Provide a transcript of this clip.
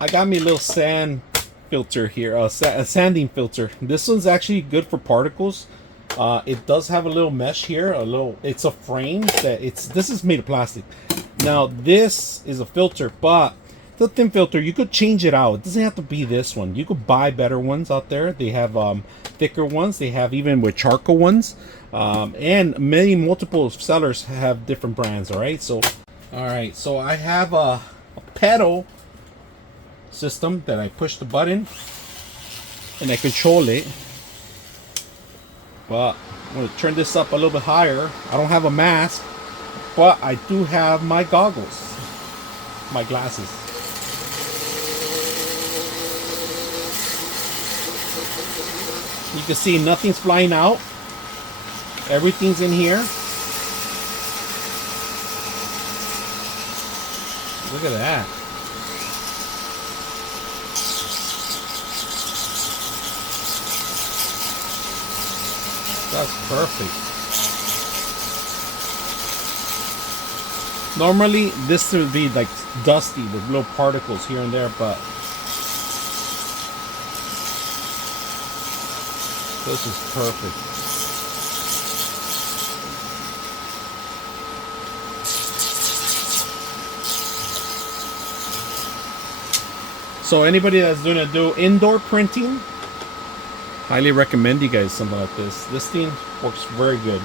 I got me a little sand filter here, a sanding filter. This one's actually good for particles. It does have a little mesh here, it's a frame that this is made of plastic. Now this is a filter, but the thin filter, you could change it out. It doesn't have to be this one. You could buy better ones out there. They have thicker ones. They have even with charcoal ones, and multiple sellers have different brands. All right, so I have a pedal system that I push the button and I control it. But I'm going to turn this up a little bit higher. I don't have a mask, but I do have my goggles, my glasses. You can see nothing's flying out. Everything's in here. Look at that. That's perfect. Normally this would be like dusty with little particles here and there, but this is perfect. So anybody that's going to do indoor printing, highly recommend you guys something like this. This thing works very good.